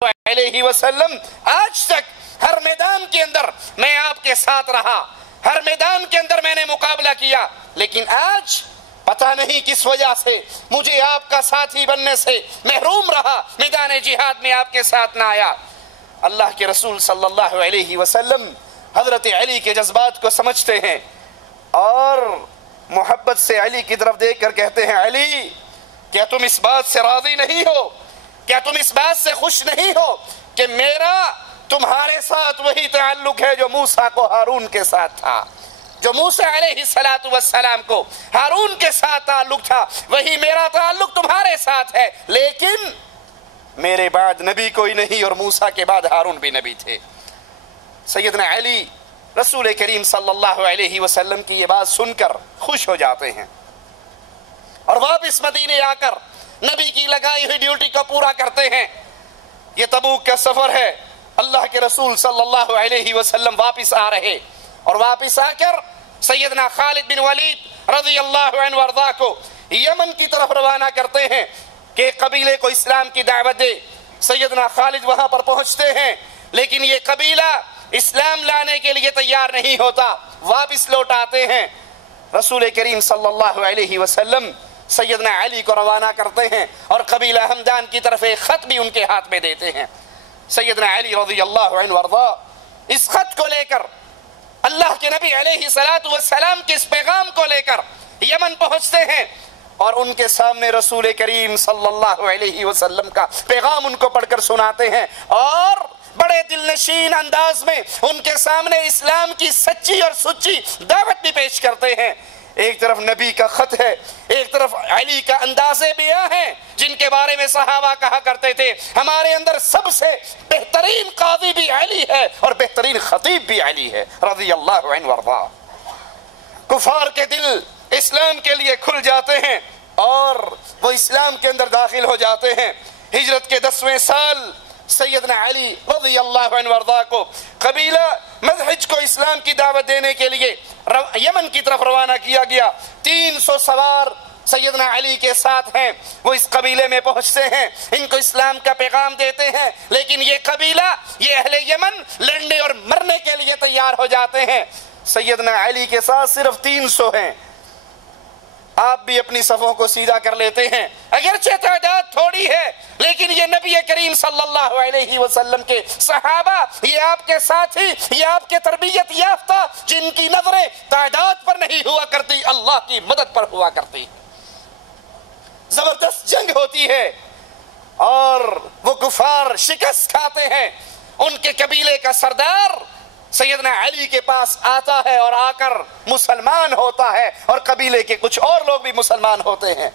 علیہ وسلم آج تک ہر میدان کے اندر میں آپ کے ساتھ رہا، ہر میدان کے اندر میں نے مقابلہ کیا، لیکن آج پتہ نہیں کس وجہ سے مجھے آپ کا ساتھی بننے سے محروم رہا، میدان جہاد میں آپ کے ساتھ نہ آیا۔ اللہ کے رسول صلی اللہ علیہ وسلم حضرت علی کے جذبات کو سمجھتے ہیں اور محبت سے علی کی طرف دیکھ کر کہتے ہیں، علی کیا تم اس بات سے راضی نہیں ہو، کیا تم اس بات سے خوش نہیں ہو کہ میرا تمہارے ساتھ وہی تعلق ہے جو موسیٰ کو ہارون کے ساتھ تھا، جو موسیٰ علیہ السلام کو ہارون کے ساتھ تعلق تھا، وہی میرا تعلق تمہارے ساتھ ہے، لیکن میرے بعد نبی کوئی نہیں اور موسیٰ کے بعد ہارون بھی نبی تھے۔ سیدنا علی رسول کریم صلی اللہ علیہ وسلم کی یہ بات سن کر خوش ہو جاتے ہیں اور واپس مدینے آ کر نبی کی لگائی ہوئی ڈیوٹی کو پورا کرتے ہیں۔ یہ تبوک کا سفر ہے، اللہ کے رسول صلی اللہ علیہ وسلم واپس آ رہے اور واپس آ کر سیدنا خالد بن ولید رضی اللہ عنہ وارضاہ کو یمن کی طرف روانہ کرتے ہیں کہ قبیلے کو اسلام کی دعوت دے۔ سیدنا خالد وہاں پر پہنچتے ہیں لیکن یہ قبیلہ اسلام لانے کے لیے تیار نہیں ہوتا، واپس لوٹ آتے ہیں۔ رسول کریم صلی اللہ علیہ وسلم سیدنا علی کو روانہ کرتے ہیں اور قبیلہ ہمدان کی طرف ایک خط بھی ان کے ہاتھ میں دیتے ہیں۔ سیدنا علی رضی اللہ عنہ وارضاہ اس خط کو لے کر، اللہ کے نبی علیہ السلام کے اس پیغام کو لے کر یمن پہنچتے ہیں اور ان کے سامنے رسول کریم صلی اللہ علیہ وسلم کا پیغام ان کو پڑھ کر سناتے ہیں اور بڑے دل نشین انداز میں ان کے سامنے اسلام کی سچی اور سچی دعوت بھی پیش کرتے ہیں۔ ایک طرف نبی کا خط ہے، ایک طرف علی کا انداز بیاں ہے جن کے بارے میں صحابہ کہا کرتے تھے ہمارے اندر سب سے بہترین قاضی بھی علی ہے اور بہترین خطیب بھی علی ہے رضی اللہ عنہ وارضاہ۔ کفار کے دل اسلام کے لیے کھل جاتے ہیں اور وہ اسلام کے اندر داخل ہو جاتے ہیں۔ ہجرت کے 10ویں سال سیدنا علی رضی اللہ عنہ وارضاہ کو قبیلہ مذہج کو اسلام کی دعوت دینے کے لیے یمن کی طرف روانہ کیا گیا۔ 300 سوار سیدنا علی کے ساتھ ہیں، وہ اس قبیلے میں پہنچتے ہیں، ان کو اسلام کا پیغام دیتے ہیں، لیکن یہ قبیلہ، یہ اہل یمن لڑنے اور مرنے کے لیے تیار ہو جاتے ہیں۔ سیدنا علی کے ساتھ صرف 300 ہیں۔ آپ بھی اپنی صفوں کو سیدھا کر لیتے ہیں، اگرچہ تعداد تھوڑی ہے لیکن یہ نبی کریم صلی اللہ علیہ وسلم کے صحابہ، یہ آپ کے ساتھی، یہ آپ کے تربیت یافتہ جن کی نظریں تعداد پر نہیں ہوا کرتی، اللہ کی مدد پر ہوا کرتی۔ زبردست جنگ ہوتی ہے اور وہ کفار شکست کھاتے ہیں۔ ان کے قبیلے کا سردار سیدنا علی کے پاس آتا ہے اور آ کر مسلمان ہوتا ہے اور قبیلے کے کچھ اور لوگ بھی مسلمان ہوتے ہیں۔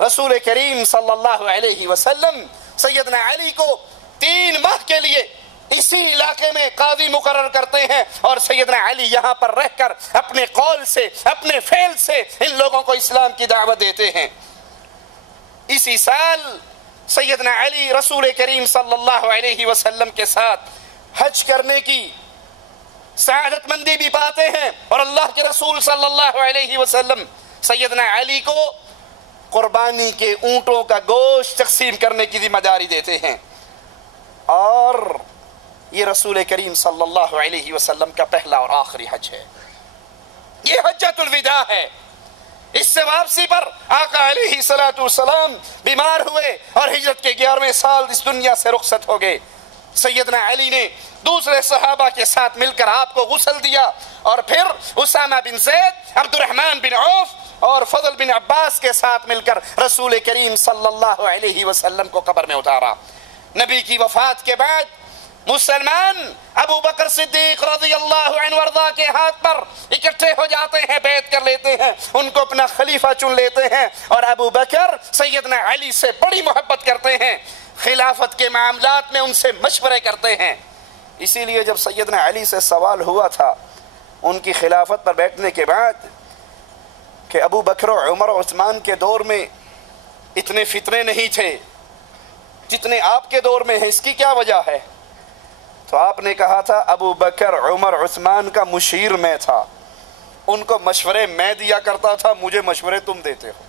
رسول کریم صلی اللہ علیہ وسلم سیدنا علی کو 3 ماہ کے لیے اسی علاقے میں قاضی مقرر کرتے ہیں اور سیدنا علی یہاں پر رہ کر اپنے قول سے، اپنے فعل سے ان لوگوں کو اسلام کی دعوت دیتے ہیں۔ اسی سال سیدنا علی رسول کریم صلی اللہ علیہ وسلم کے ساتھ حج کرنے کی سعادت مندی بھی پاتے ہیں اور اللہ کے رسول صلی اللہ علیہ وسلم سیدنا علی کو قربانی کے اونٹوں کا گوشت تقسیم کرنے کی ذمہ داری دیتے ہیں اور یہ رسول کریم صلی اللہ علیہ وسلم کا پہلا اور آخری حج ہے۔ یہ حجۃ الوداع ہے۔ اس سے واپسی پر آقا علیہ السلام بیمار ہوئے اور ہجرت کے 11ویں سال اس دنیا سے رخصت ہو گئے۔ سیدنا علی نے دوسرے صحابہ کے ساتھ مل کر آپ کو غسل دیا اور پھر اسامہ بن زید، عبد الرحمن بن عوف اور فضل بن عباس کے ساتھ مل کر رسول کریم صلی اللہ علیہ وسلم کو قبر میں اتارا۔ نبی کی وفات کے بعد مسلمان ابو بکر صدیق رضی اللہ عنہ وارضاہ کے ہاتھ پر اکٹھے ہو جاتے ہیں، بیعت کر لیتے ہیں، ان کو اپنا خلیفہ چن لیتے ہیں اور ابو بکر سیدنا علی سے بڑی محبت کرتے ہیں، خلافت کے معاملات میں ان سے مشورے کرتے ہیں۔ اسی لیے جب سیدنا علی سے سوال ہوا تھا ان کی خلافت پر بیٹھنے کے بعد کہ ابو بکر و عمر و عثمان کے دور میں اتنے فتنے نہیں تھے جتنے آپ کے دور میں ہیں، اس کی کیا وجہ ہے؟ تو آپ نے کہا تھا ابو بکر عمر عثمان کا مشیر میں تھا، ان کو مشورے میں دیا کرتا تھا، مجھے مشورے تم دیتے ہو،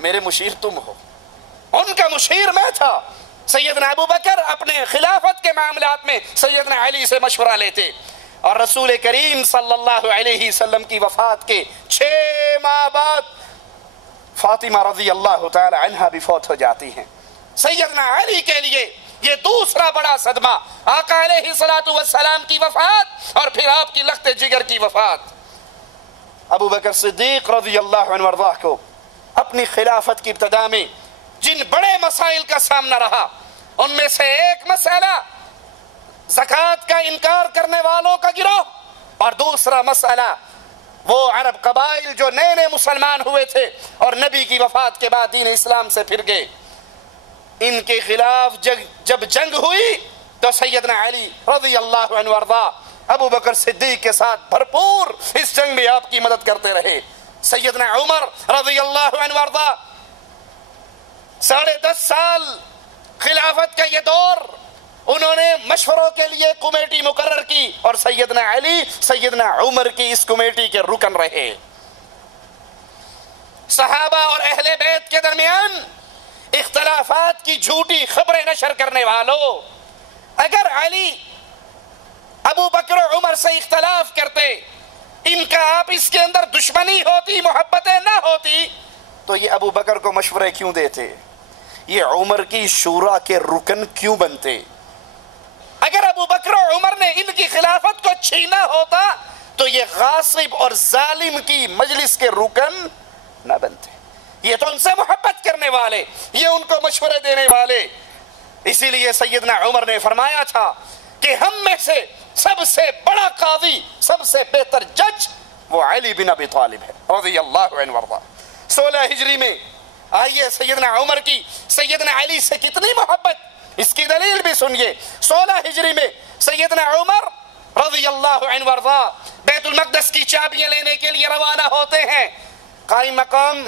میرے مشیر تم ہو۔ ان کا مشیر میں تھا سیدنا ابو بکر اپنے خلافت کے معاملات میں سیدنا علی سے مشورہ لیتے، اور رسول کریم صلی اللہ علیہ وسلم کی وفات کے 6 ماہ بعد فاطمہ رضی اللہ تعالی عنہا بھی فوت ہو جاتی ہیں۔ سیدنا علی کے لیے یہ دوسرا بڑا صدمہ، آقا علیہ الصلوۃ والسلام کی وفات اور پھر آپ کی لخت جگر کی وفات۔ ابو بکر صدیق رضی اللہ عنہ وارضاہ کو اپنی خلافت کی ابتدا میں جن بڑے مسائل کا سامنا رہا، ان میں سے ایک مسئلہ زکوٰۃ کا انکار کرنے والوں کا گروہ، اور دوسرا مسئلہ وہ عرب قبائل جو نئے نئے مسلمان ہوئے تھے اور نبی کی وفات کے بعد دین اسلام سے پھر گئے، ان کے خلاف جب جنگ ہوئی تو سیدنا علی رضی اللہ عنہ وارضاہ ابو بکر صدیق کے ساتھ بھرپور اس جنگ میں آپ کی مدد کرتے رہے۔ سیدنا عمر رضی اللہ عنہ وارضاہ 10.5 سال خلافت کا یہ دور انہوں نے مشوروں کے لیے کمیٹی مقرر کی، اور سیدنا علی سیدنا عمر کی اس کمیٹی کے رکن رہے۔ صحابہ اور اہل بیت کے درمیان اختلافات کی جھوٹی خبریں نشر کرنے والوں، اگر علی ابو بکر و عمر سے اختلاف کرتے، ان کا آپس کے اندر دشمنی ہوتی، محبتیں نہ ہوتی، تو یہ ابو بکر کو مشورے کیوں دیتے؟ یہ عمر کی شورا کے رکن کیوں بنتے؟ اگر ابو بکر و عمر نے ان کی خلافت کو چھینا ہوتا تو یہ غاصب اور ظالم کی مجلس کے رکن نہ بنتے۔ یہ تو ان سے محبت کرنے والے، یہ ان کو مشورے دینے والے۔ اسی لیے سیدنا عمر نے فرمایا تھا کہ ہم میں سے سب سے بڑا قاضی، سب سے بہتر جج وہ علی بن ابی طالب ہے رضی اللہ عنہ وارضاہ۔ 16 ہجری میں آئیے سیدنا عمر کی سیدنا علی سے کتنی محبت، اس کی دلیل بھی سنیے۔ 16 ہجری میں سیدنا عمر رضی اللہ عنہ وارضاہ بیت المقدس کی چابیاں لینے کے لیے روانہ ہوتے ہیں۔ قائم مقام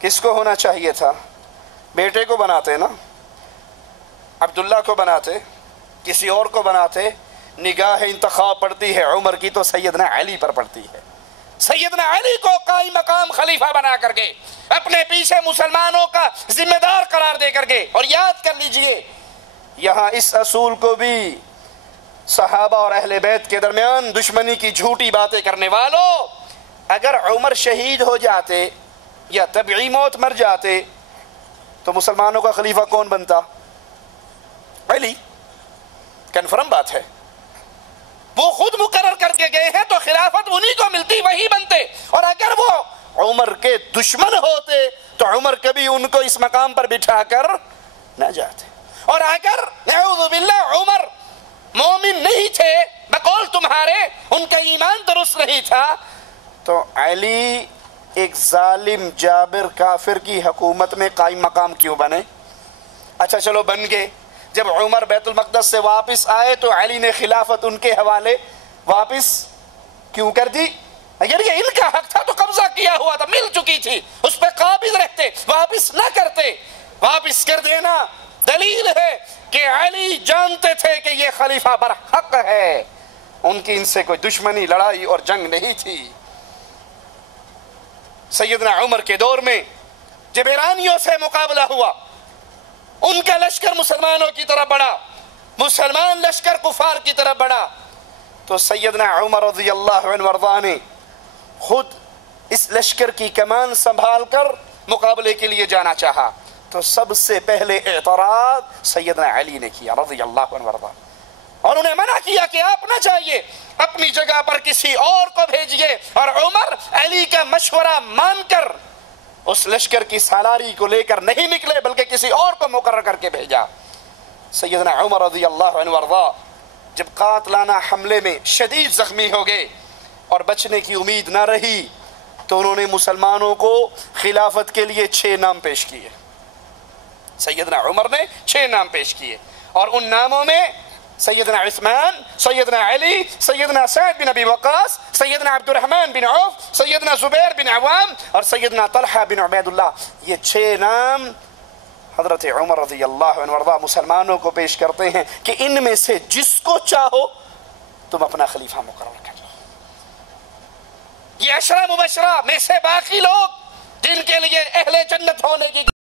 کس کو ہونا چاہیے تھا؟ بیٹے کو بناتے نا، عبداللہ کو بناتے، کسی اور کو بناتے، نگاہ انتخاب پڑتی ہے عمر کی تو سیدنا علی پر پڑتی ہے۔ سیدنا علی کو قائم مقام خلیفہ بنا کر کے اپنے پیچھے مسلمانوں کا ذمہ دار قرار دے کر کے، اور یاد کر لیجئے یہاں اس اصول کو بھی صحابہ اور اہل بیت کے درمیان دشمنی کی جھوٹی باتیں کرنے والوں، اگر عمر شہید ہو جاتے یا طبعی موت مر جاتے تو مسلمانوں کا خلیفہ کون بنتا؟ علی، کنفرم بات ہے۔ وہ خود مقرر کر کے گئے ہیں تو خلافت انہی کو ملتی، وہی بنتے، اور اگر وہ عمر کے دشمن ہوتے تو عمر کبھی ان کو اس مقام پر بٹھا کر نہ جاتے، اور اگر نعوذ باللہ عمر مومن نہیں تھے بقول تمہارے، ان کا ایمان درست نہیں تھا، تو علی ایک ظالم جابر کافر کی حکومت میں قائم مقام کیوں بنے؟ اچھا چلو بن گئے، جب عمر بیت المقدس سے واپس آئے تو علی نے خلافت ان کے حوالے واپس کیوں کر دی؟ اگر یہ ان کا حق تھا تو قبضہ کیا ہوا تھا، مل چکی تھی، اس پہ قابض رہتے، واپس نہ کرتے۔ واپس کر دینا دلیل ہے کہ علی جانتے تھے کہ یہ خلیفہ برحق ہے، ان کی ان سے کوئی دشمنی، لڑائی اور جنگ نہیں تھی۔ سیدنا عمر کے دور میں جب ایرانیوں سے مقابلہ ہوا، ان کا لشکر مسلمانوں کی طرف بڑھا، مسلمان لشکر کفار کی طرف بڑھا، تو سیدنا عمر رضی اللہ عنہ وارضاہ نے خود اس لشکر کی کمان سنبھال کر مقابلے کے لیے جانا چاہا، تو سب سے پہلے اعتراض سیدنا علی نے کیا رضی اللہ عنہ وارضاہ، اور انہیں منع کیا کہ آپ نہ جائیے، اپنی جگہ پر کسی اور کو بھیجیے، اور عمر علی کا مشورہ مان کر اس لشکر کی سالاری کو لے کر نہیں نکلے بلکہ کسی اور کو مقرر کر کے بھیجا۔ سیدنا عمر رضی اللہ عنہ وارضاہ جب قاتلانہ حملے میں شدید زخمی ہو گئے اور بچنے کی امید نہ رہی تو انہوں نے مسلمانوں کو خلافت کے لیے 6 نام پیش کیے۔ سیدنا عمر نے 6 نام پیش کیے، اور ان ناموں میں سیدنا عثمان، سیدنا علی، سیدنا سعد بن ابی وقاص، سیدنا عبد الرحمن بن عوف، سیدنا زبیر بن عوام اور سیدنا طلحہ بن عبید اللہ، یہ 6 نام حضرت عمر رضی اللہ عنہ وارضاہ مسلمانوں کو پیش کرتے ہیں کہ ان میں سے جس کو چاہو تم اپنا خلیفہ مقرر کر لو۔ یہ 10 مبشرہ میں سے باقی لوگ جن کے لیے اہل جنت ہونے کی